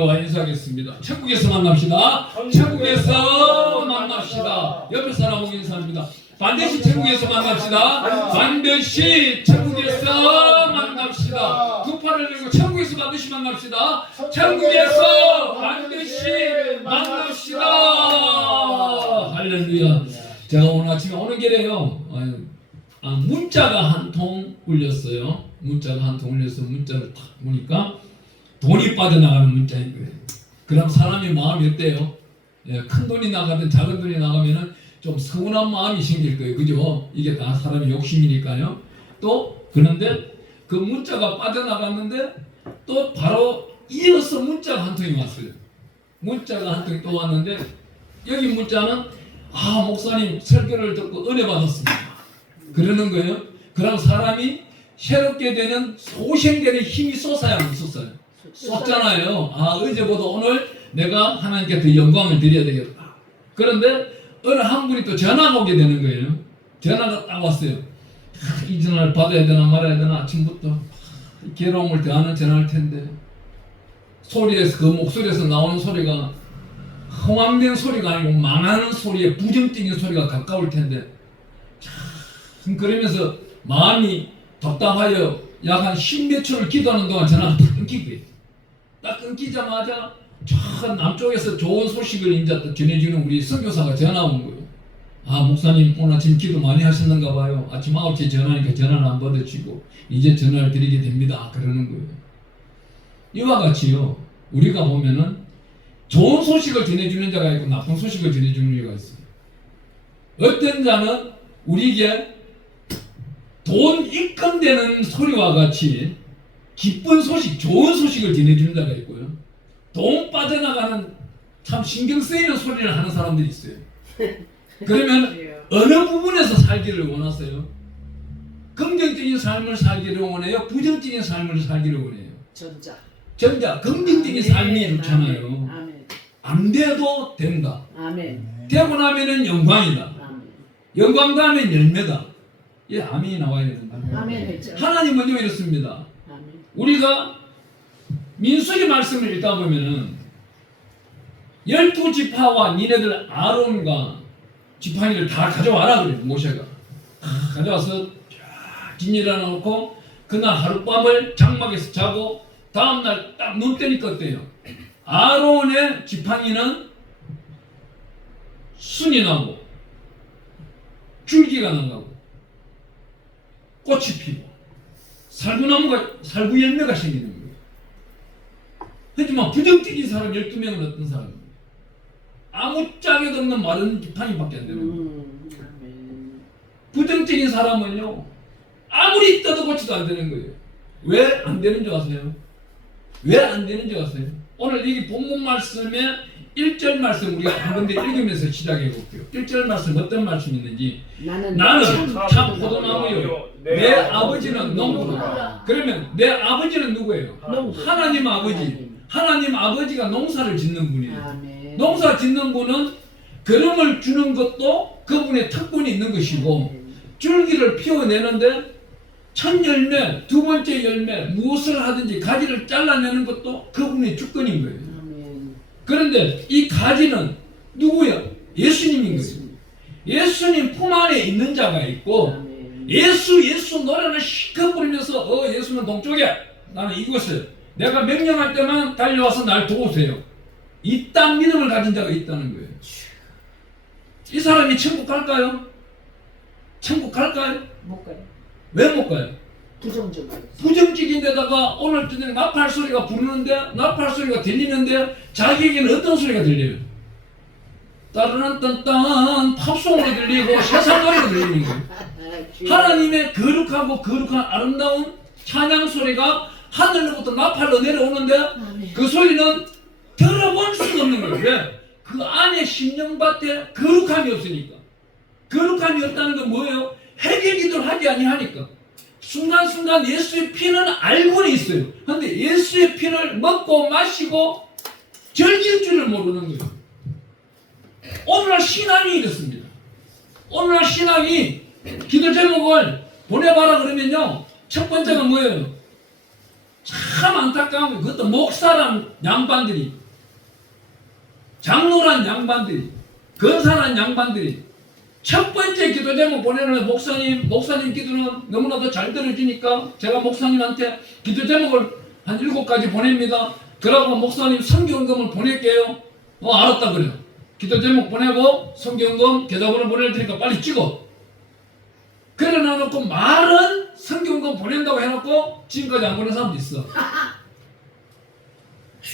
인사하겠습니다. 천국에서 만납시다. 천국에서 만납시다. 옆에 사람하고 인사합니다. 반드시 천국에서 만납시다. 반드시 천국에서 만납시다. 두 팔을 들고 천국에서 반드시 만납시다. 천국에서 반드시 만납시다. 할렐루야. 제가 오늘 아침에 오는 길에요. 문자가 한 통 울렸어요. 문자가 한 통 울려서 문자를 딱 보니까 돈이 빠져나가는 문자인 거예요. 그럼 사람의 마음이 어때요? 큰 돈이 나가든 작은 돈이 나가면은 좀 서운한 마음이 생길 거예요. 그죠? 이게 다 사람의 욕심이니까요. 또 그런데 그 문자가 빠져나갔는데 또 바로 이어서 문자가 한 통이 왔어요. 문자가 한 통이 또 왔는데 여기 문자는 목사님 설교를 듣고 은혜 받았습니다. 그러는 거예요. 그럼 사람이 새롭게 되는 소생되는 힘이 솟아야 안 솟아요? 쏟잖아요. 어제보다 오늘 내가 하나님께 더 영광을 드려야 되겠다. 그런데 어느 한 분이 또 전화가 오게 되는 거예요. 전화가 딱 왔어요. 이 전화를 받아야 되나 말아야 되나 아침부터 괴로움을 더하는 전화일 텐데 소리에서 그 목소리에서 나오는 소리가 허황된 소리가 아니고 망하는 소리에 부정적인 소리가 가까울 텐데 참 그러면서 마음이 답답하여 약 한 10몇 초를 기도하는 동안 전화가 딱 끊기고요. 딱 끊기자마자 저 남쪽에서 좋은 소식을 이제 전해주는 우리 선교사가 전화 온 거예요. 목사님 오늘 아침 기도 많이 하셨는가 봐요. 아침 9시에 전화하니까 전화는 안 받으시고 이제 전화를 드리게 됩니다. 그러는 거예요. 이와 같이요. 우리가 보면은 좋은 소식을 전해주는 자가 있고 나쁜 소식을 전해주는 자가 있어요. 어떤 자는 우리에게 돈 입금되는 소리와 같이 기쁜 소식, 좋은 소식을 전해주는 자가 있고요. 돈 빠져나가는 참 신경 쓰이는 소리를 하는 사람들이 있어요. 그러면 어느 부분에서 살기를 원하세요? 긍정적인 삶을 살기를 원해요? 부정적인 삶을 살기를 원해요? 전자. 긍정적인 삶이 좋잖아요. 안 돼도 된다. 되고 나면은 영광이다. 영광 다음엔 열매다. 아멘이 나와야 된다. 하나님 먼저 이렇습니다. 우리가 민수기 말씀을 읽다 보면은 12지파와 니네들 아론과 지팡이를 다 가져와라 그래요. 모세가 가져와서 뒷일을 놓고 그날 하룻밤을 장막에서 자고 다음날 딱 눈 뜨니까 어때요? 아론의 지팡이는 순이 나고 줄기가 나가고 꽃이 피고 살구 열매가 생기는 거예요. 하지만 부정적인 사람 12명은 어떤 사람입니까? 아무짝에도 없는 마른 지팡이밖에 안 되는 거예요. 부정적인 사람은요 아무리 떠도 고치도 안 되는 거예요. 왜 안 되는 줄 아세요? 왜 안 되는 줄 아세요? 오늘 이 본문 말씀에 1절 말씀 우리가 한 군데 읽으면서 시작해 볼게요. 1절 말씀 어떤 말씀이 있는지 나는 참 포도나무요 내 아버지는 농부다. 그러면 내 아버지는 누구예요? 하나님 아버지. 하나님 아버지가 농사를 짓는 분이에요. 농사 짓는 분은 거름을 주는 것도 그분의 특권이 있는 것이고 줄기를 피워내는데 첫 열매, 두 번째 열매 무엇을 하든지 가지를 잘라내는 것도 그분의 주권인 거예요. 그런데 이 가지는 누구야? 예수님인 거예요. 예수님 품 안에 있는 자가 있고 예수 노래를 실컷 부르면서 예수는 동쪽이야. 나는 이곳을 내가 명령할 때만 달려와서 날 도우세요. 이딴 믿음을 가진 자가 있다는 거예요. 이 사람이 천국 갈까요? 천국 갈까요? 못 가요. 왜 못 가요? 부정적이에요. 데다가 오늘 저녁 나팔 소리가 부르는데 나팔 소리가 들리는데 자기에게는 어떤 소리가 들려요? 따르는 딴딴 팝송으로 들리고 세상 노래가 들리는 거예요. 하나님의 거룩하고 거룩한 아름다운 찬양 소리가 하늘로부터 나팔로 내려오는데 그 소리는 들어볼 수가 없는 거예요. 왜? 그 안에 심령밭에 거룩함이 없으니까. 거룩함이 없다는 건 뭐예요? 회개기도를 하지 아니하니까. 순간순간 예수의 피는 알고는 있어요. 그런데 예수의 피를 먹고 마시고 즐길 줄을 모르는 거예요. 오늘날 신앙이 이렇습니다. 오늘날 신앙이 기도 제목을 보내봐라 그러면요. 첫 번째가 뭐예요? 참 안타까운 게 그것도 목사란 양반들이, 장로란 양반들이, 권사란 양반들이 첫 번째 기도 제목 보내는 목사님 기도는 너무나도 잘 들어지니까 제가 목사님한테 기도 제목을 한 7가지 보냅니다. 그러고 목사님 성경금을 보낼게요. 알았다 그래요. 기도 제목 보내고 성경금 계좌번호 보낼 테니까 빨리 찍어. 그래 놔놓고 말은 성경금 보낸다고 해놓고 지금까지 안 보낸 사람도 있어.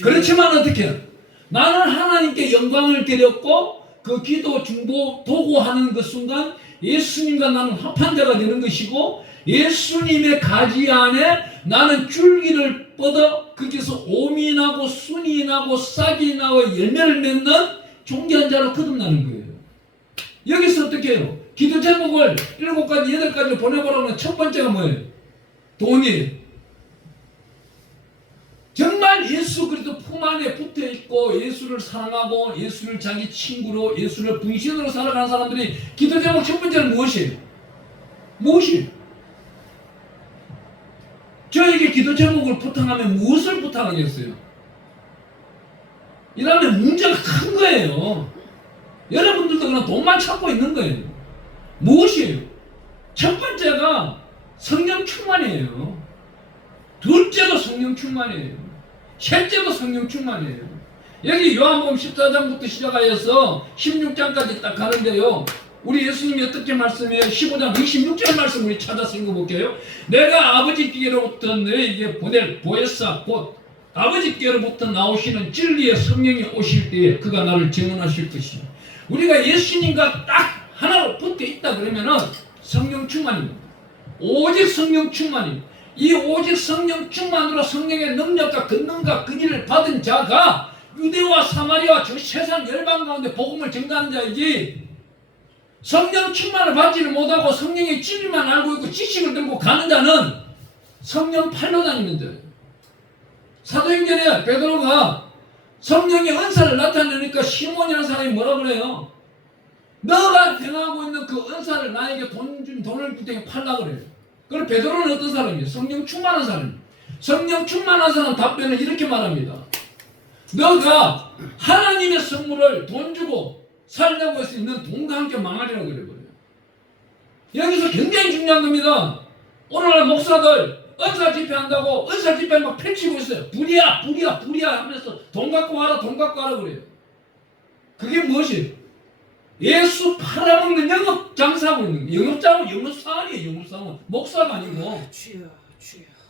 그렇지만 어떻게? 나는 하나님께 영광을 드렸고 그 기도 중보 도구하는 그 순간 예수님과 나는 합한 자가 되는 것이고 예수님의 가지 안에 나는 줄기를 뻗어 거기서 오미 나고 순이 나고 싹이 나고 열매를 맺는 존귀한 자로 거듭나는 거예요. 여기서 어떻게 해요? 기도 제목을 7가지 8가지를 보내보라면 첫 번째가 뭐예요? 돈이. 정말 예수 그리스도 품 안에 붙어있고 예수를 사랑하고 예수를 자기 친구로 예수를 분신으로 살아가는 사람들이 기도 제목 첫 번째는 무엇이에요? 무엇이에요? 저에게 기도 제목을 부탁하면 무엇을 부탁하겠어요? 이러면 문제가 큰 거예요. 여러분들도 그냥 돈만 찾고 있는 거예요. 무엇이에요? 첫 번째가 성령 충만이에요. 둘째도 성령 충만이에요. 셋째도 성령 충만이에요. 여기 요한복음 14장부터 시작하여서 16장까지 딱 가는데요. 우리 예수님이 어떻게 말씀해요? 15장 26절 말씀 우리 찾아서 읽어볼게요. 내가 아버지께로부터 너에게 보낼 보혜사 곧 아버지께로부터 나오시는 진리의 성령이 오실 때에 그가 나를 증언하실 것이다. 우리가 예수님과 딱 하나로 붙어 있다 그러면은 성령 충만입니다. 오직 성령 충만입니다. 이 오직 성령 충만으로 성령의 능력과 권능과 근위를 받은 자가 유대와 사마리아 저 세상 열방 가운데 복음을 전가하는 자이지, 성령 충만을 받지를 못하고 성령의 진리만 알고 있고 지식을 들고 가는 자는 성령 팔로 다니는 자예요. 사도행전에 베드로가 성령의 은사를 나타내니까 시몬이라는 사람이 뭐라 그래요? 너가 행하고 있는 그 은사를 나에게 돈을 부탁해 팔라 그래요. 그럼 베드로는 어떤 사람이에요? 성령 충만한 사람이에요. 성령 충만한 사람 답변을 이렇게 말합니다. 너가 하나님의 선물을 돈 주고 살려고 해서 있는 돈과 함께 망하리라고 그래버려요. 여기서 굉장히 중요한 겁니다. 오늘날 목사들 은사 집회한다고 은사 집회 막 펼치고 있어요. 불이야 하면서 돈 갖고 와라 그래요. 그게 무엇이에요? 예수 팔아먹는 영업 장사하고 있는 거예요. 영업사원이에요. 영업사원. 목사가 아니고.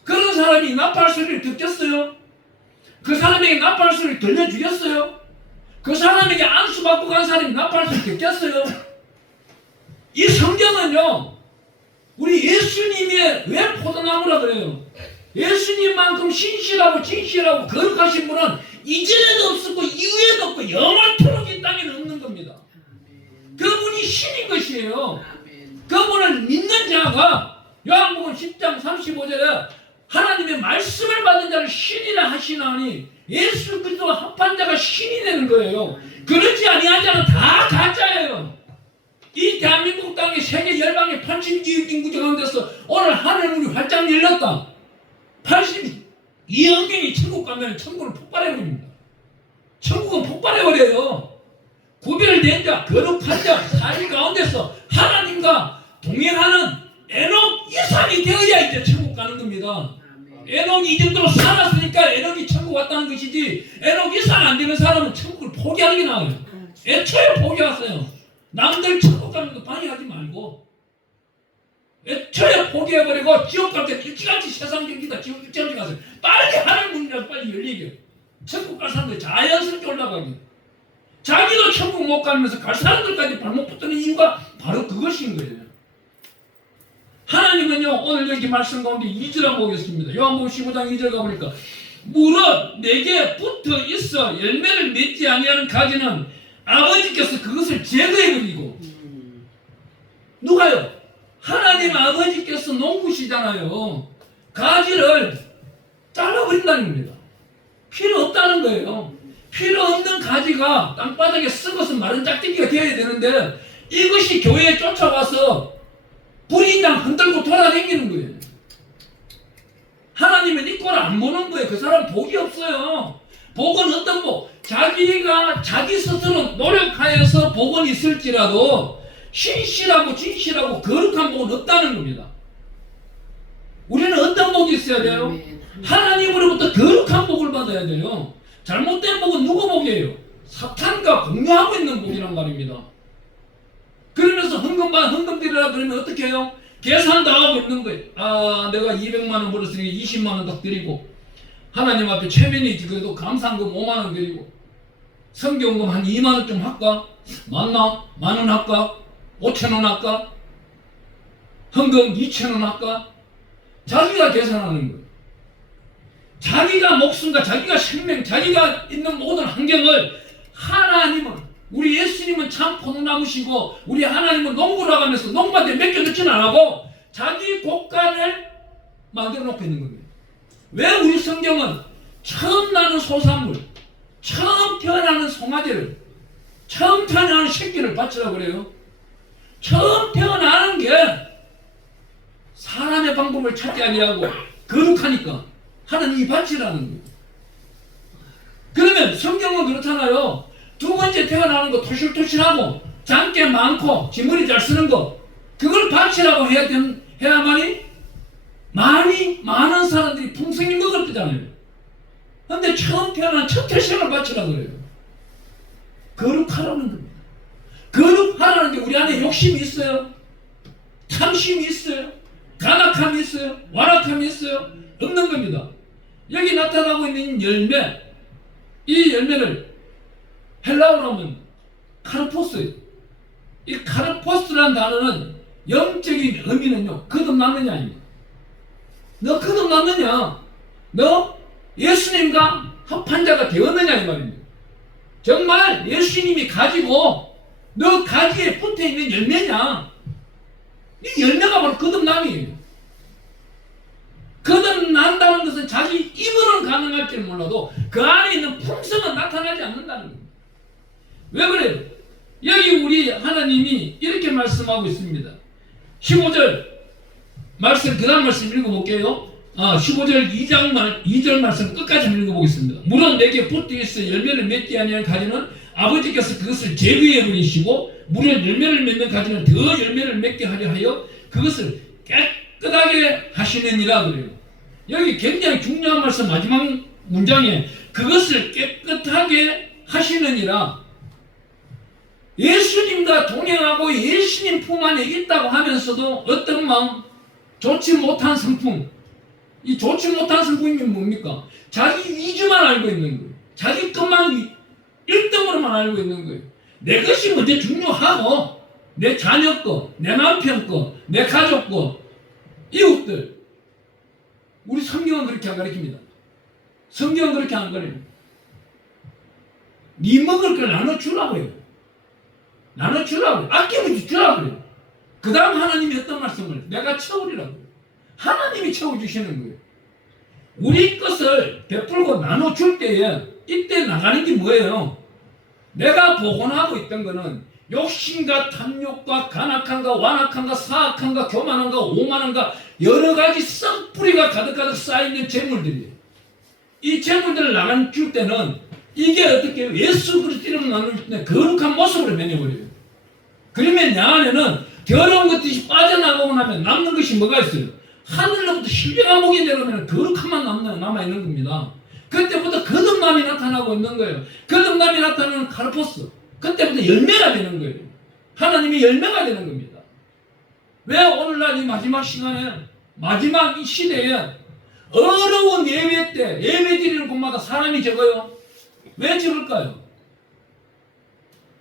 그런 사람이 나팔 소리를 듣겠어요? 그 사람에게 나팔 소리를 들려주겠어요? 그 사람에게 안수 받고 간 사람이 나팔 소리 듣겠어요? 이 성경은요, 우리 예수님이 왜 포도나무라 그래요? 예수님만큼 신실하고 진실하고 거룩하신 분은 이전에도 없었고 이후에도 없고 영원토록 이 땅에는 없는 겁니다. 그분이 신인 것이에요. 그분을 믿는 자가 요한복음 10장 35절에 하나님의 말씀을 받은 자를 신이라 하시나니 예수 그리스도와 합한 자가 신이 되는 거예요. 그렇지 아니한 자는 다 가짜예요. 이 대한민국 땅에 세계 열방의 82억 인구 가운데서 오늘 하늘문이 활짝 열렸다. 82억 명이 천국 가면 천국을 폭발해버립니다. 천국은 폭발해버려요. 구별된 자, 거룩한 자, 사실 가운데서 하나님과 동행하는 에녹 이상이 되어야 이제 천국 가는 겁니다. 에녹이 이 정도로 살았으니까 에녹이 천국 왔다는 것이지, 에녹 이상 안 되는 사람은 천국을 포기하는 게 나아요. 애초에 포기하세요. 남들 천국 가는 거 방해하지 말고 애초에 포기해버리고 지옥 갈 때 일찌감치 세상적이다 지옥 일찌감치 가세요. 빨리 하늘 문이라도 빨리 열리게, 천국 갈 사람들 자연스럽게 올라가게. 자기도 천국 못 가면서 갈 사람들까지 발목 붙드는 이유가 바로 그것인 거예요. 하나님은요, 오늘 여기 말씀 가운데 2절 한번 보겠습니다. 요한복음 15장 2절 가보니까 무릇 내게 붙어 있어 열매를 맺지 아니하는 가지는 아버지께서 그것을 제거해버리고, 누가요? 하나님 아버지께서 농부시잖아요. 가지를 잘라버린다는 겁니다. 필요 없다는 거예요. 필요 없는 가지가 땅바닥에 썩어서 마른 짝짓기가 되어야 되는데 이것이 교회에 쫓아와서 불인장 흔들고 돌아다니는 거예요. 하나님은 이 꼴을 안 보는 거예요. 그 사람 복이 없어요. 복은 어떤 복? 자기가 자기 스스로 노력하여서 복은 있을지라도 신실하고 진실하고 거룩한 복은 없다는 겁니다. 우리는 어떤 복이 있어야 돼요? 아멘. 하나님으로부터 거룩한 복을 받아야 돼요. 잘못된 복은 누구 복이에요? 사탄과 공유하고 있는 복이란 말입니다. 그러면서 헌금 드리라 그러면 어떻게 해요? 계산 다 하고 있는 거예요. 아, 내가 200만 원 벌었으니 20만 원 더 드리고, 하나님 앞에 최면이 그래도 감사한금 5만 원 드리고, 성경금 한 2만 원 좀 할까? 맞나? 10,000원 할까? 5,000원 할까? 헌금 2,000원 할까? 자기가 계산하는 거예요. 자기가 목숨과 자기가 생명, 자기가 있는 모든 환경을 하나님은, 우리 예수님은 참 포도나무시고 우리 하나님은 농부라 하면서 농부한테 맡겨놓지는 안 하고 자기 곡간을 만들어 놓고 있는 겁니다. 왜 우리 성경은 처음 나는 소산물, 처음 태어나는 송아지를, 처음 태어나는 새끼를 바치라고 그래요? 처음 태어나는 게 사람의 방법을 찾지 아니하고 거룩하니까 하나님이 바치라는 거예요. 그러면 성경은 그렇잖아요. 두 번째 태어나는 거 토실토실하고 장게 많고 지머리 잘 쓰는 거, 그걸 바치라고 해야만이 많은 사람들이 풍성히 먹을 거잖아요. 근데 처음 태어난 첫 태생을 바치라고 그래요. 거룩하라는 겁니다. 거룩하라는 게 우리 안에 욕심이 있어요? 탐심이 있어요? 간악함이 있어요? 완악함이 있어요? 없는 겁니다. 여기 나타나고 있는 열매, 이 열매를 헬라어로 하면 카르포스. 이 카르포스라는 단어는 영적인 의미는요, 거듭났느냐 아닙니까? 너 거듭났느냐? 너 예수님과 합한 자가 되었느냐 이 말입니다. 정말 예수님이 가지고 너 가지에 붙어있는 열매냐? 이 열매가 바로 거듭남이에요. 거듭난다는 것은 자기 입으로는 가능할지는 몰라도 그 안에 있는 품성은 나타나지 않는다는 겁니다. 왜 그래요? 여기 우리 하나님이 이렇게 말씀하고 있습니다. 15절 말씀, 그 다음 말씀 읽어볼게요. 15절 2절 말씀 끝까지 읽어보겠습니다. 물은 내게 붙어있어 열매를 맺지 아니한 가지는 아버지께서 그것을 제거해 버리시고, 물은 열매를 맺는 가지는 더 열매를 맺게 하려 하여 그것을 깨끗하게 하시느니라 그래요. 여기 굉장히 중요한 말씀, 마지막 문장에 그것을 깨끗하게 하시느니라. 예수님과 동행하고 예수님 품 안에 있다고 하면서도 어떤 마음? 좋지 못한 성품. 이 좋지 못한 성품이 뭡니까? 자기 위주만 알고 있는 거예요. 자기 것만 1등으로만 알고 있는 거예요. 내 것이 먼저 중요하고, 내 자녀 거, 내 남편 거, 내 가족 거, 이웃들. 우리 성경은 그렇게 안 가르칩니다. 성경은 그렇게 안 가르쳐요. 네 먹을 걸 나눠주라고 해요. 나눠주라고 해요. 아낌없이 주라고 해요. 그 다음 하나님이 어떤 말씀을? 내가 채우리라고 해요. 하나님이 채워주시는 거예요. 우리 것을 베풀고 나눠줄 때에 이때 나가는 게 뭐예요? 내가 복원하고 있던 거는 욕심과 탐욕과 간악함과 완악함과 사악함과 교만함과 오만함과 여러 가지 썩뿌리가 가득가득 쌓여있는 재물들이에요. 이 재물들을 나눠줄 때는 이게 어떻게 해요? 예수 그리스도를 나눌 때 거룩한 모습으로 변해버려요. 그러면 내 안에는 더러운 것들이 빠져나가고 나면 남는 것이 뭐가 있어요? 하늘로부터 신뢰가 목이 내려오면 거룩함만 남아있는 겁니다. 그때부터 거듭남이 나타나고 있는 거예요. 거듭남이 나타나는 카르포스. 그때부터 열매가 되는 거예요. 하나님이 열매가 되는 겁니다. 왜 오늘날 이 마지막 시간에, 마지막 이 시대에 어려운 예배 때, 예배 드리는 곳마다 사람이 적어요. 왜 적을까요?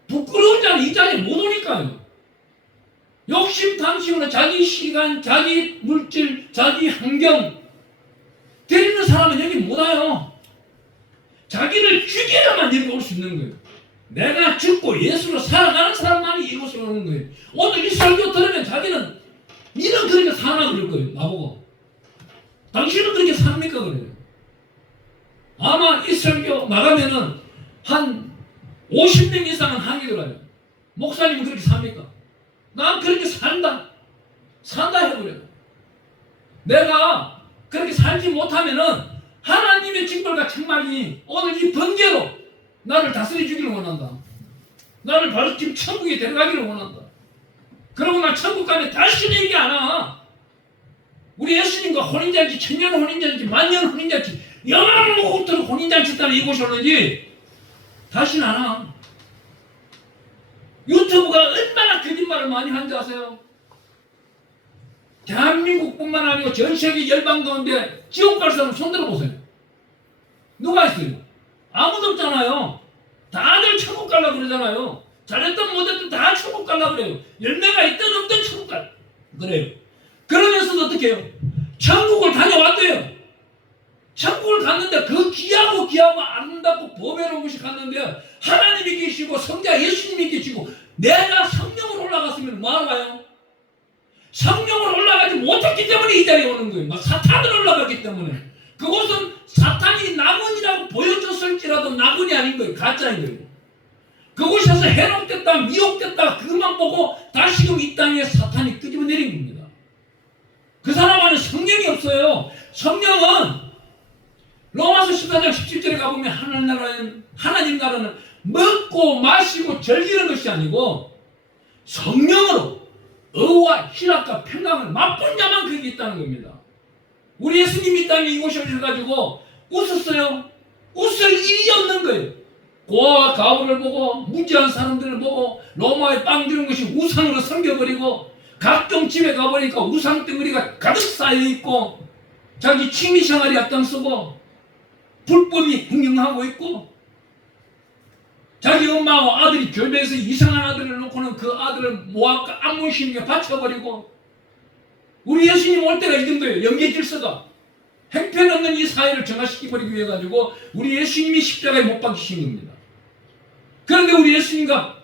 부끄러운 자는 이 자리에 못 오니까요. 욕심 탐심으로 자기 시간, 자기 물질, 자기 환경 드리는 사람은 여기 못 와요. 자기를 죽여야만 여기 올 수 있는 거예요. 내가 죽고 예수로 살아가는 사람만이 이곳에 오는 거예요. 오늘 이 설교 들으면 자기는 니는 그렇게 사나 그럴 거예요. 나보고. 당신은 그렇게 삽니까? 그래요. 아마 이 설교 나가면은 한 50명 이상은 항의 들어요. 목사님은 그렇게 삽니까? 난 그렇게 산다 해버려요. 내가 그렇게 살지 못하면은 하나님의 징벌과 책망이 오늘 이 번개로 나를 다스려 주기를 원한다. 나를 바로 지금 천국에 데려가기를 원한다. 그러고 나 천국 가면 다시는 얘기 안 와. 우리 예수님과 혼인잔치, 천년 혼인잔치, 만년 혼인잔치, 영원토록 혼인잔치 따는 이곳이 오는지 다시는 안 와. 유튜브가 얼마나 거짓말을 많이 한지 아세요? 대한민국뿐만 아니고 전 세계 열방 가운데 지옥 갈 사람 손들어 보세요. 누가 있어요? 아무도 없잖아요. 다들 천국 가려고 그러잖아요. 잘했든 못했든 다 천국 가려고 그래요. 열매가 있든 없든 천국 가려고 그래요. 그러면서도 어떻게 해요? 천국을 다녀왔대요. 천국을 갔는데 그 귀하고 아름답고 보배로운 곳이 갔는데 하나님이 계시고 성자 예수님이 계시고 내가 성령으로 올라갔으면 뭐하러 가요? 성령으로 올라가지 못했기 때문에 이 자리에 오는 거예요. 막 사탄으로 올라갔기 때문에. 그곳은 사탄이 나군이라고 보여줬을지라도 나군이 아닌 거예요. 가짜인 거예요. 그곳에서 해롭겠다, 미혹됐다, 그것만 보고 다시금 이 땅에 사탄이 끄집어내린 겁니다. 그 사람 안에 성령이 없어요. 성령은 로마서 14장 17절에 가보면 하나님 나라는 먹고 마시고 즐기는 것이 아니고 성령으로 의와 희락과 평강을 맛본 자만 거기 있다는 겁니다. 우리 예수님이 이 땅에 이곳에 오셔가지고 웃었어요. 웃을 일이 없는 거예요. 고아와 가우를 보고 무지한 사람들을 보고 로마에 빵 주는 것이 우상으로 섬겨버리고 각종 집에 가보니까 우상 덩어리가 가득 쌓여있고 자기 취미생활이 앞장서고 불법이 행령하고 있고 자기 엄마와 아들이 교배에서 이상한 아들을 놓고는 그 아들을 모압과 암몬신에게 바쳐버리고 우리 예수님 올 때가 이 정도예요. 영계 질서가 행편없는 이 사회를 정화시켜버리기 위해 가지고 우리 예수님이 십자가에 못 박히신 겁니다. 그런데 우리 예수님과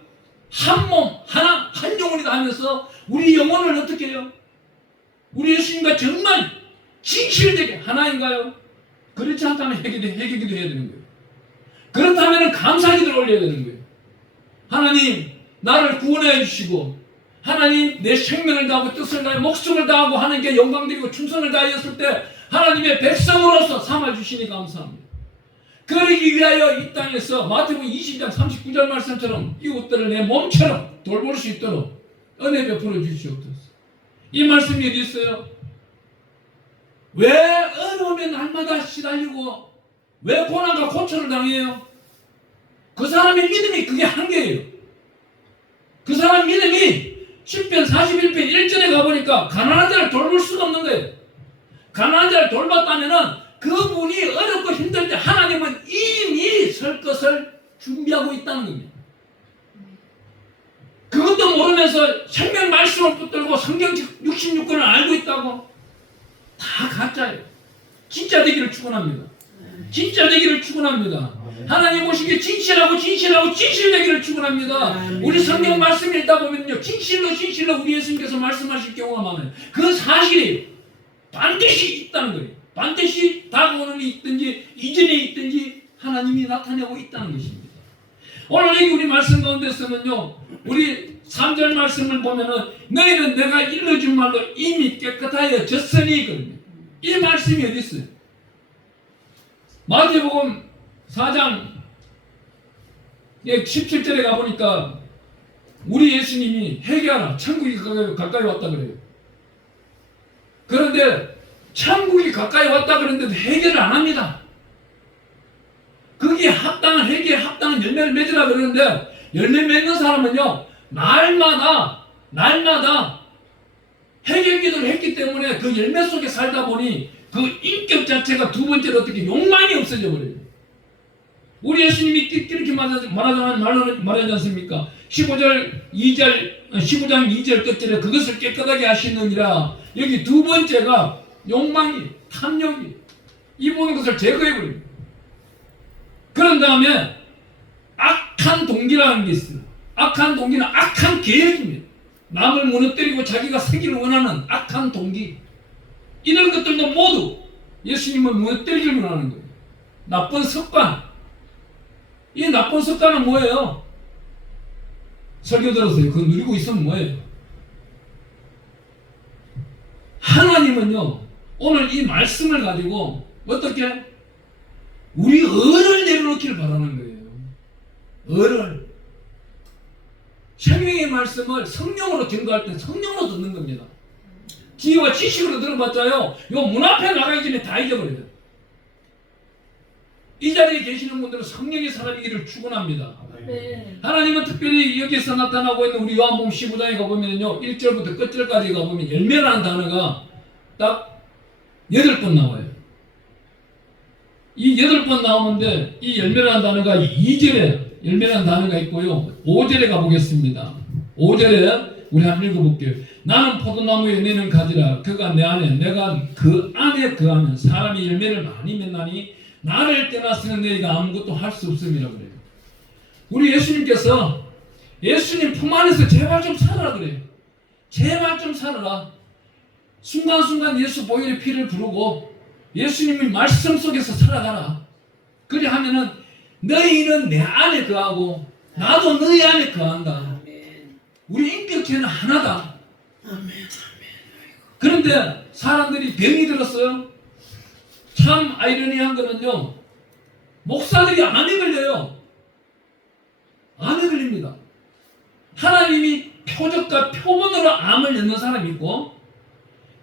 한 몸 하나 한 영혼이다 하면서 우리 영혼을 어떻게 해요? 우리 예수님과 정말 진실되게 하나인가요? 그렇지 않다면 회개기도 해야 되는 거예요. 그렇다면 감사기도를 올려야 되는 거예요. 하나님 나를 구원해 주시고 하나님 내 생명을 다하고 뜻을 다하고 목숨을 다하고 하나님께 영광드리고 충성을 다하였을 때 하나님의 백성으로서 삼아주시니 감사합니다. 그러기 위하여 이 땅에서 마태복음 20장 39절 말씀처럼 이웃들을 내 몸처럼 돌볼 수 있도록 은혜 베풀어 주시옵소서. 이 말씀이 어디 있어요? 왜 어려움에 날마다 시달리고 왜 고난과 고초를 당해요? 그 사람의 믿음이 그게 한계예요. 그 사람 믿음이 10편 41편 1절에 가보니까 가난한 자를 돌볼 수가 없는 거예요. 가난한 자를 돌봤다면은 그분이 어렵고 힘들 때 하나님은 이미 설 것을 준비하고 있다는 겁니다. 그것도 모르면서 생명 말씀을 붙들고 성경 66권을 알고 있다고 다 가짜예요. 진짜 되기를 축원합니다. 진짜 되기를 축원합니다. 하나님 보시기에 진실하고 진실되기를 축원합니다. 우리 성경 말씀 읽다 보면요 진실로 우리 예수님께서 말씀하실 경우가 많아요. 그 사실이 반드시 있다는 거예요. 반드시 다가오는 게 있든지 이전에 있든지 하나님이 나타내고 있다는 것입니다. 오늘 여기 우리 말씀 가운데서는요 우리 3절 말씀을 보면은 너희는 내가 일러준 말로 이미 깨끗하여 졌으니 그럽니다. 이 말씀이 어디 있어요? 마태복음 4장 17절에 가보니까 우리 예수님이 회개하라 천국이 가까이 왔다 그래요. 그런데 천국이 가까이 왔다 그랬는데 회개를 안 합니다. 거기에 합당한 회개에 합당한 열매를 맺으라 그러는데 열매 맺는 사람은요 날마다 회개 기도를 했기 때문에 그 열매 속에 살다 보니 그 인격 자체가 두 번째로 어떻게 욕망이 없어져 버려요. 우리 예수님이 이렇게 말하지 않습니까? 15장 2절 끝절에 그것을 깨끗하게 하시느니라. 여기 두 번째가 욕망이, 탐욕이 이 모든 것을 제거해버립니다. 그런 다음에 악한 동기라는 게 있어요. 악한 동기는 악한 계획입니다. 남을 무너뜨리고 자기가 세기를 원하는 악한 동기, 이런 것들도 모두 예수님을 무너뜨리기를 원하는 거예요. 나쁜 습관. 이 나쁜 습관은 뭐예요? 설교 들었어요. 그거 누리고 있으면 뭐예요? 하나님은요 오늘 이 말씀을 가지고 어떻게 우리 을을 내려놓기를 바라는 거예요. 을을. 생명의 말씀을 성령으로 증거할 때 성령으로 듣는 겁니다. 지혜와 지식으로 들어봤자요, 요 문 앞에 나가기 전에 다 잊어버려요. 이 자리에 계시는 분들은 성령의 사람이기를 축원합니다. 네. 하나님은 특별히 여기서 나타나고 있는 우리 요한복음 15장에 가보면요, 1절부터 끝절까지 가보면 열매라는 단어가 딱 8번 나와요. 이 8번 나오는데 이 열매라는 단어가 2절에 열매라는 단어가 있고요, 5절에 가보겠습니다. 5절에 우리 한번 읽어볼게요. 나는 포도나무에 내는 가지라. 그가 내 안에, 내가 그 안에 거하면 사람이 열매를 많이 맺나니 나를 떠나서는 너희가 아무것도 할 수 없음이라 그래요. 우리 예수님께서 예수님 품 안에서 제발 좀 살아라 그래요. 제발 좀 살아라. 순간순간 예수 보혈의 피를 부르고 예수님의 말씀 속에서 살아가라. 그래 하면은 너희는 내 안에 거하고 나도 너희 안에 거한다. 우리 인격체는 하나다. 그런데 사람들이 병이 들었어요. 참 아이러니한 거는요, 목사들이 암에 걸려요. 암에 걸립니다. 하나님이 표적과 표본으로 암을 넣는 사람이 있고,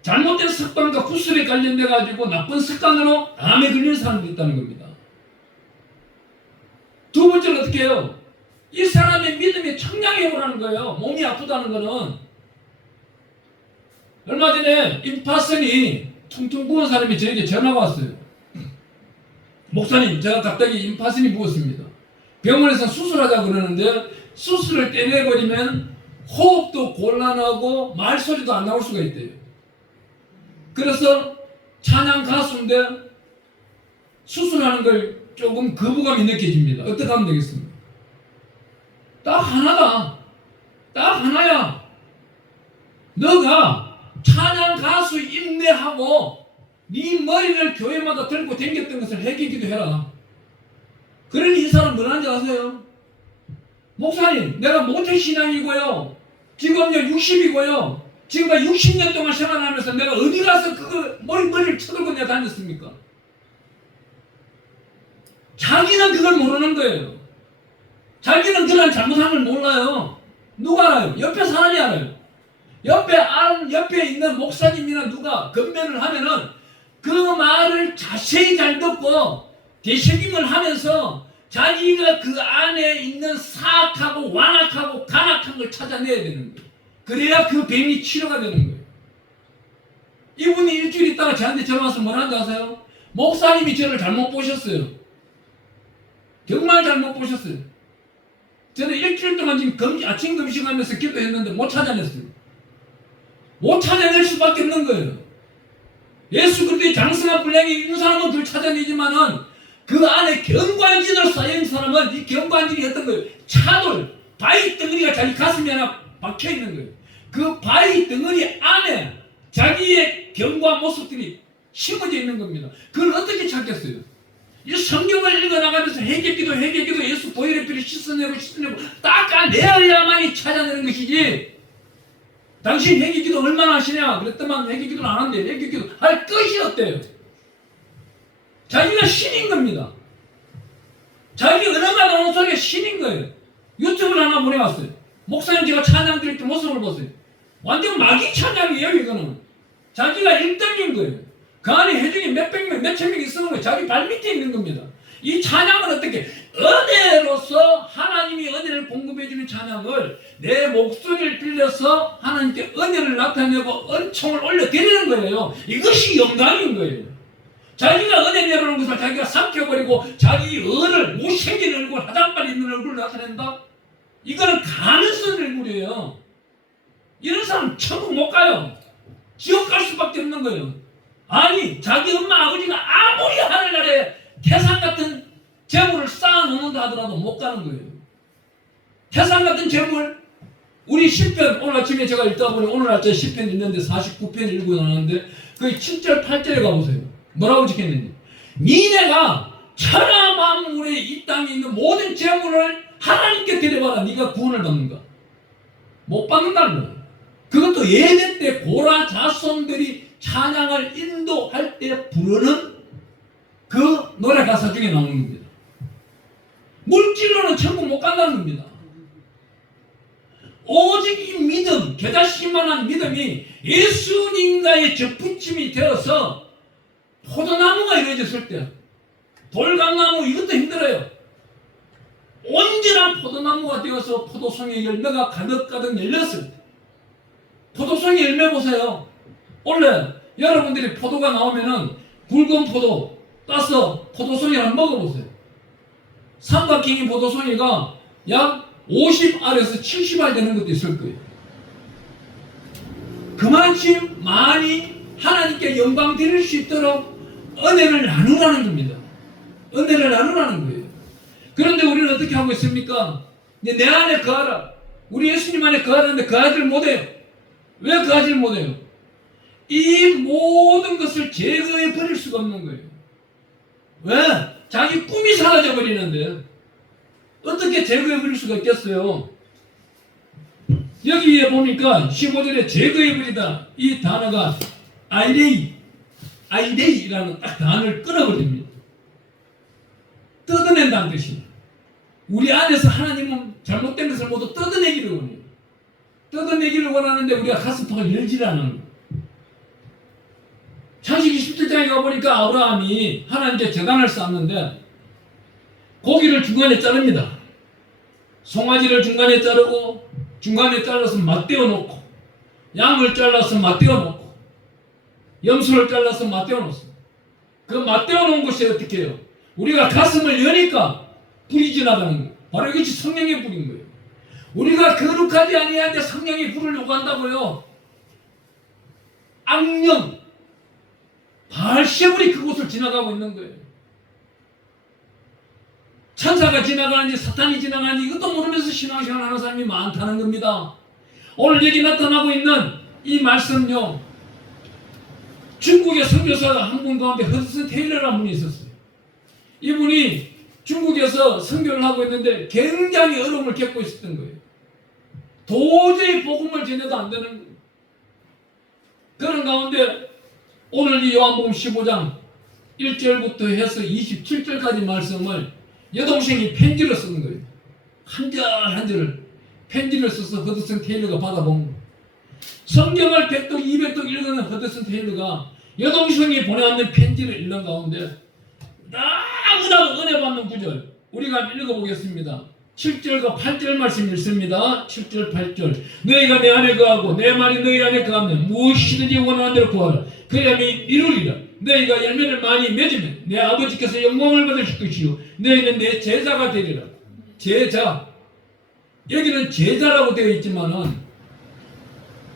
잘못된 습관과 구술에 관련돼 가지고 나쁜 습관으로 암에 걸리는 사람도 있다는 겁니다. 두 번째로 어떻게 해요? 이 사람의 믿음이 청량해 오라는 거예요. 몸이 아프다는 거는. 얼마 전에 임파선이 퉁퉁 부은 사람이 저에게 전화가 왔어요. 목사님, 제가 갑자기 임파선이 부었습니다. 병원에서 수술하자고 그러는데 수술을 떼내버리면 호흡도 곤란하고 말소리도 안 나올 수가 있대요. 그래서 찬양 가수인데 수술하는 걸 조금 거부감이 느껴집니다. 어떻게 하면 되겠습니까? 딱 하나다. 딱 하나야. 너가 찬양 가수 인내하고 네 머리를 교회마다 들고 댕겼던 것을 회개기도 해라. 그러니 이 사람 뭐라는지 아세요? 목사님, 내가 모태신앙이고요, 지금요 60이고요, 지금 60년 동안 생활하면서 내가 어디 가서 그거 머리를 쳐들고 내가 다녔습니까? 자기는 그걸 모르는 거예요. 자기는 그런 잘못함을 몰라요. 누가 알아요? 옆에 사람이 알아요. 옆에 있는 목사님이나 누가 건면을 하면은 그 말을 자세히 잘 듣고 되새김을 하면서 자기가 그 안에 있는 사악하고 완악하고 간악한 걸 찾아내야 되는 거예요. 그래야 그 병이 치료가 되는 거예요. 이분이 일주일 있다가 저한테 전화 와서 뭐라는지 아세요? 목사님이 저를 잘못 보셨어요. 정말 잘못 보셨어요. 저는 일주일 동안 지금 아침 금식하면서 기도했는데 못 찾아냈어요. 못 찾아낼 수밖에 없는 거예요. 예수 그리스도의 장성한 분량이 있는 사람은 그걸 찾아내지만은 그 안에 경관진으로 쌓여있는 사람은 이 경관진이 어떤 거예요? 차돌, 바위 덩어리가 자기 가슴에 하나 박혀있는 거예요. 그 바위 덩어리 안에 자기의 경과 모습들이 심어져 있는 겁니다. 그걸 어떻게 찾겠어요? 이 성경을 읽어나가면서 회개기도 예수 보혈의 피를 씻어내고 닦아내야만이 찾아내는 것이지. 당신 회개기도 얼마나 하시냐? 그랬더만 회개기도는 안 한대. 회개기도 할 것이 없대요. 자기가 신인 겁니다. 자기 은혜가 나오는 소리가 신인 거예요. 유튜브를 하나 보내왔어요. 목사님, 제가 찬양 드릴 때 모습을 보세요. 완전 마귀 찬양이에요. 이거는 자기가 1등인 거예요. 그 안에 회중이 몇백 명, 몇천 명이 쓰는 거예요. 자기 발 밑에 있는 겁니다. 이 찬양은 어떻게? 은혜로서 하나님이 은혜를 공급해주는 찬양을 내 목소리를 빌려서 하나님께 은혜를 나타내고 은총을 올려드리는 거예요. 이것이 영광인 거예요. 자기가 은혜 내려오는 것을 자기가 삼켜버리고 자기 을을, 못생긴 얼굴, 화장발 있는 얼굴을 나타낸다? 이거는 가면성 얼굴이에요. 이런 사람 천국 못 가요. 지옥 갈 수밖에 없는 거예요. 아니, 자기 엄마 아버지가 아무리 하늘나라에 태산 같은 재물을 쌓아놓는다 하더라도 못 가는 거예요. 태산 같은 재물, 우리 10편, 오늘 아침에 제가 읽다 보니 오늘 아침에 10편 읽는데 49편 읽고 나왔는데 거기 7절, 8절에 가보세요. 뭐라고 적혔는지. 니네가 천하 만물에 이 땅에 있는 모든 재물을 하나님께 드려봐라. 네가 구원을 받는가? 못 받는다는 거예요. 그것도 예배 때 고라 자손들이 찬양을 인도할 때 부르는 그 노래 가사 중에 나오는 겁니다. 물질로는 천국 못 간다는 겁니다. 오직 이 믿음, 겨자씨만한 믿음이 예수님과의 접붙임이 되어서 포도나무가 이루어졌을 때, 돌감나무 이것도 힘들어요. 온전한 포도나무가 되어서 포도송의 열매가 가득가득 열렸을 때, 포도송의 열매 보세요. 원래 여러분들이 포도가 나오면은 굵은 포도 따서 포도송이를 먹어보세요. 삼각형의 포도송이가 약 50알에서 70알 되는 것도 있을 거예요. 그만큼 많이 하나님께 영광 드릴 수 있도록 은혜를 나누라는 겁니다. 은혜를 나누라는 거예요. 그런데 우리는 어떻게 하고 있습니까? 내 안에 거하라. 우리 예수님 안에 거하라는데 거하지를 못해요. 왜 거하지를 못해요? 이 모든 것을 제거해 버릴 수가 없는 거예요. 왜? 자기 꿈이 사라져 버리는데 어떻게 제거해 버릴 수가 있겠어요? 여기에 보니까 15절에 제거해 버리다 이 단어가 아이레이라는 딱 단어를 끊어버립니다. 뜯어낸다는 뜻입니다. 우리 안에서 하나님은 잘못된 것을 모두 뜯어내기를 원해요. 뜯어내기를 원하는데 우리가 가슴팍을 열지 않는 거예요. 창세기 17장에 가보니까 아브라함이 하나님께 제단을 쌓는데 고기를 중간에 자릅니다. 송아지를 중간에 자르고 중간에 잘라서 맞대어 놓고 양을 잘라서 맞대어 놓고 염소를 잘라서 맞대어 놓습니다. 그 맞대어 놓은 것이 어떻게 해요? 우리가 가슴을 여니까 불이 지나가는 거예요. 바로 이것이 성령의 불인 거예요. 우리가 거룩하지 아니한데 성령의 불을 요구한다고요. 악령 바알세불이 그곳을 지나가고 있는 거예요. 천사가 지나가는지 사탄이 지나가는지 이것도 모르면서 신앙생활 하는 사람이 많다는 겁니다. 오늘 여기 나타나고 있는 이 말씀은요, 중국의 선교사 한 분 가운데 허드슨 테일러라는 분이 있었어요. 이분이 중국에서 선교를 하고 있는데 굉장히 어려움을 겪고 있었던 거예요. 도저히 복음을 전해도 안 되는 거예요. 그런 가운데 오늘 이 요한복음 15장 1절부터 해서 27절까지 말씀을 여동생이 편지를 쓰는 거예요. 한 절 한 절을 편지를 써서 허드슨 테일러가 받아본 거예요. 성경을 100독 200독 읽는 허드슨 테일러가 여동생이 보내왔는 편지를 읽는 가운데 너무나도 은혜 받는 구절 우리가 읽어보겠습니다. 7절과 8절 말씀 읽습니다. 7절 8절 너희가 내 안에 거하고 내 말이 너희 안에 거하면 무엇이든지 원하는 대로 구하라. 그래야 이루리라. 너희가 열매를 많이 맺으면 내 아버지께서 영광을 받으실 것이요 너희는 내 제자가 되리라. 제자, 여기는 제자라고 되어 있지만은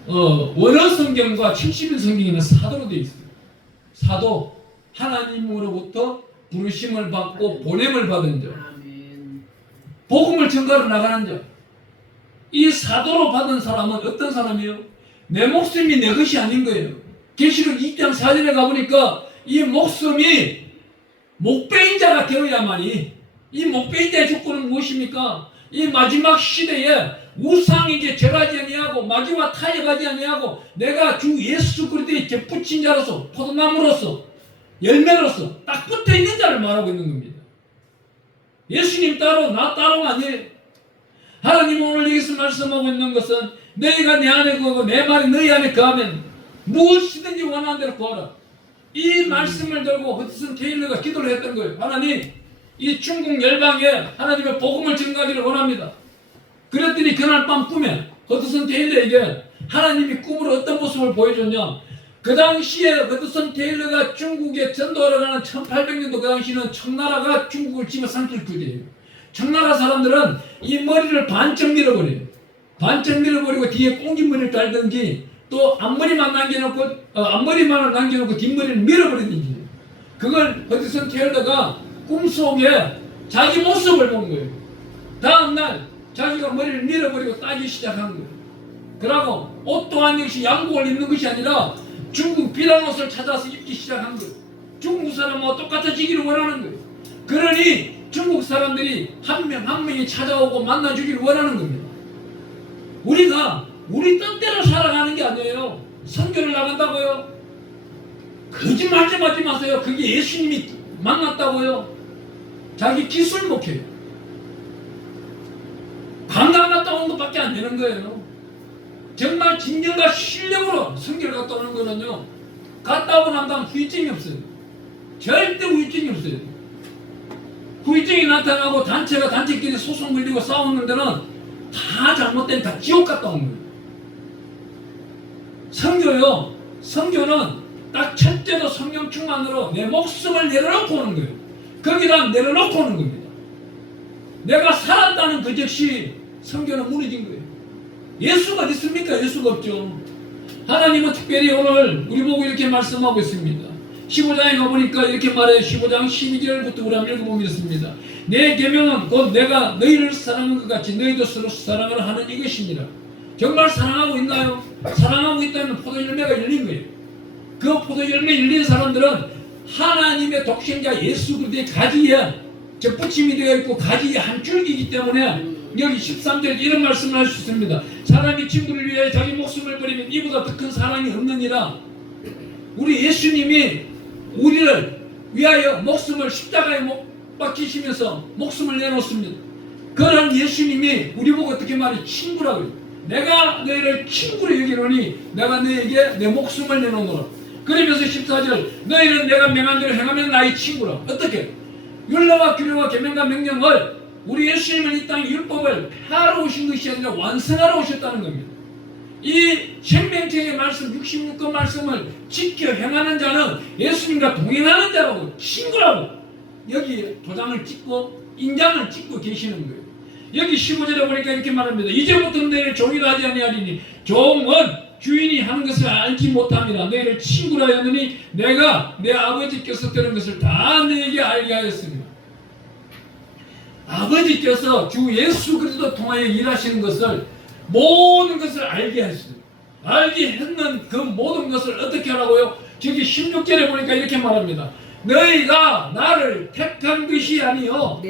원어 성경과 70인 성경에는 사도로 되어 있어요. 사도, 하나님으로부터 부르심을 받고 보냄을 받은 자, 복음을 전가로 나가는 자. 이 사도로 받은 사람은 어떤 사람이에요? 내 목숨이 내 것이 아닌 거예요. 계시록 2장 4절에 가보니까 이 목숨이 목배인 자가 되어야만이, 이 목배인 자의 조건은 무엇입니까? 이 마지막 시대에 우상 이제 절하지 아니하고 마귀와 타협하지 아니하고 내가 주 예수 그리스도의 접붙인 자로서 포도나무로서 열매로서 딱 붙어 있는 자를 말하고 있는 겁니다. 예수님 따로 나 따로가 아니에요. 하나님 오늘 여기서 말씀하고 있는 것은 너희가 내 안에 거하고 내 말이 너희 안에 거하면 무엇이든지 원하는 대로 구하라. 이 말씀을 들고 허드슨 테일러가 기도를 했던 거예요. 하나님, 이 중국 열방에 하나님의 복음을 전가하기를 원합니다. 그랬더니 그날 밤 꿈에 허드슨 테일러에게 하나님이 꿈으로 어떤 모습을 보여줬냐. 그 당시에 허드슨 테일러가 중국에 전도하러 가는 1800년도 그 당시는 청나라가 중국을 집어삼킬 때예요. 청나라 사람들은 이 머리를 반쯤 밀어버려요. 반쯤 밀어버리고 뒤에 꽁지머리를 달든지 또 앞머리만 남겨놓고 앞머리만 남겨놓고 뒷머리를 밀어버리든지. 그걸 허드슨 테일러가 꿈속에 자기 모습을 본 거예요. 다음날 자기가 머리를 밀어버리고 따기 시작한 거예요. 그러고 옷 또한 역시 양복을 입는 것이 아니라 중국 비단 옷을 찾아서 입기 시작한 거예요. 중국 사람하고 똑같아지기를 원하는 거예요. 그러니 중국 사람들이 한 명 한 명이 찾아오고 만나주기를 원하는 겁니다. 우리가 우리 뜻대로 살아가는 게 아니에요. 선교를 나간다고요. 거짓말 좀 하지 마세요. 그게 예수님이 만났다고요? 자기 기술 목회요. 관광 갔다 온 것밖에 안 되는 거예요. 정말 진정과 실력으로 성결 갔다 오는 거는요, 갔다 오고 난 다음 후유증이 없어요. 절대 후유증이 없어요. 후유증이 나타나고 단체가 단체끼리 소송 걸리고 싸우는 데는 다 잘못된, 다 지옥 갔다 온 거예요. 선교요, 선교는 딱 첫째로 성령 충만으로 내 목숨을 내려놓고 오는 거예요. 거기다 내려놓고 오는 겁니다. 내가 살았다는 그 즉시 선교는 무너진 거예요. 예수가 어디 있습니까? 예수가 없죠. 하나님은 특별히 오늘 우리 보고 이렇게 말씀하고 있습니다. 15장에 가보니까 이렇게 말해요. 15장 12절부터 우리 한번 읽어보겠습니다. 내 계명은 곧 내가 너희를 사랑한 것 같이 너희도 서로 사랑을 하는 이것이니라. 정말 사랑하고 있나요? 사랑하고 있다면 포도 열매가 열린 거예요. 그 포도 열매 열린 사람들은 하나님의 독생자 예수 그리스도의 가지에 접붙임이 되어 있고 가지에 한 줄기이기 때문에 여기 13절에 이런 말씀을 할 수 있습니다. 사람이 친구를 위해 자기 목숨을 버리면 이보다 더 큰 사랑이 없느니라. 우리 예수님이 우리를 위하여 목숨을 십자가에 못 박히시면서 목숨을 내놓습니다. 그런 예수님이 우리 보고 어떻게 말해? 친구라고 해요. 내가 너희를 친구로 여기노니 내가 너희에게 내 목숨을 내놓노라. 그러면서 14절 너희는 내가 명한 대로 행하면 나의 친구라. 어떻게? 율법과 규례와 계명과 명령을 우리 예수님은 이 땅에 율법을 폐하러 오신 것이 아니라 완성하러 오셨다는 겁니다. 이 생명책의 말씀 66권 말씀을 지켜 행하는 자는 예수님과 동행하는 자라고 친구라고 여기 도장을 찍고 인장을 찍고 계시는 거예요. 여기 15절에 보니까 이렇게 말합니다. 이제부터 너희를 종이라 하지 아니하리니 종은 주인이 하는 것을 알지 못함이라. 너희를 친구라 하였느니 내가 내 아버지께서 들은 것을 다 너희에게 알게 하였습니다. 아버지께서 주 예수 그리스도 통하여 일하시는 것을 모든 것을 알게 하셨습니다. 알게 했는 그 모든 것을 어떻게 하라고요? 저기 16절에 보니까 이렇게 말합니다. 너희가 나를 택한 것이 아니요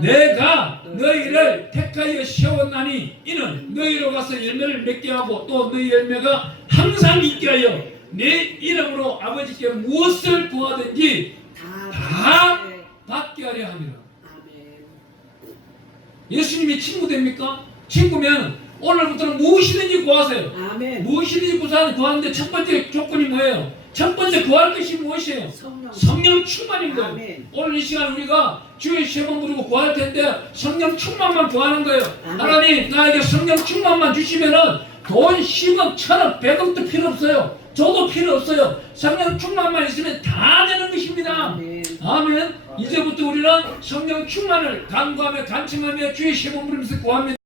내가 너희를 택하여 세웠나니 이는 너희로 가서 열매를 맺게 하고 또 너희 열매가 항상 있게 하여 내 이름으로 아버지께 무엇을 구하든지 다 받게 하려 함이라. 예수님이 친구 됩니까? 친구면 오늘부터는 무엇이든지 구하세요. 아멘. 무엇이든지 구하는데 첫 번째 조건이 뭐예요? 첫 번째 구할 것이 무엇이에요? 성령 충만인 거예요. 아멘. 오늘 이 시간 우리가 주의 세 번 부르고 구할 텐데 성령 충만만 구하는 거예요. 아멘. 하나님 나에게 성령 충만만 주시면은 돈 10억, 1000억, 100억도 필요 없어요. 저도 필요 없어요. 성령 충만만 있으면 다 되는 것입니다. 아멘. 아멘. 이제부터 우리는 성령 충만을 간구하며 간청하며 주의 세 번 부르면서 구합니다.